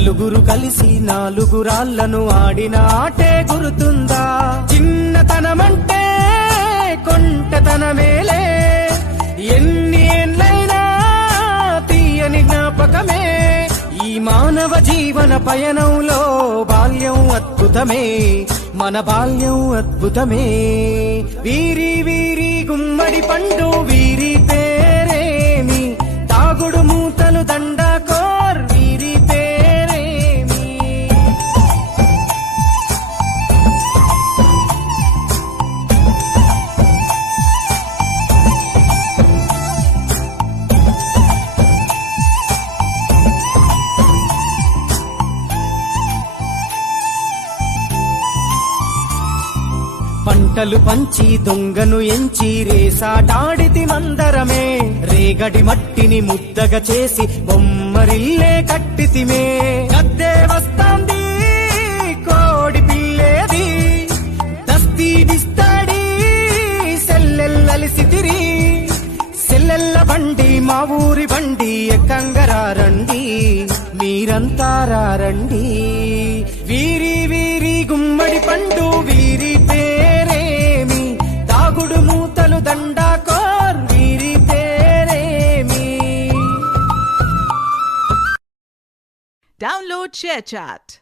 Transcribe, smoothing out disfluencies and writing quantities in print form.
నలుగురు కలిసి నాలుగు రాళ్లను ఆడిన ఆటే గుర్తుందా? చిన్నతనమంటే కొంటెతనమేలే, ఎన్ని ఏండ్లైనా తీయని జ్ఞాపకమే. ఈ మానవ జీవన పయనంలో బాల్యం అద్భుతమే, మన బాల్యం అద్భుతమే. వీరి వీరి గుమ్మడి పండు వీరి పేరేమి, తాగుడు మూతలు దండాకోర్ వీరి పేరేమి. పంటలు పంచి దొంగను ఎంచి రేసాటాడితి మందరమే, రేగడి మట్టిని ముద్దగా చేసి బొమ్మరిల్లే కట్టితిమే. గద్దే వస్తాంది కోడి పిల్లేది, దస్తీ దిస్తాడి సెల్లెల్లలిసితిరి. సెల్లెల్ల బండి మా ఊరి బండి ఎక్కంగరారండి, మీరంతా రారండి. వీరి వీరి గుమ్మడి పండు వీరి పేరేమి, తాగుడు మూతలు దండాకోర్ వీరి పేరేమి. Download ShareChat.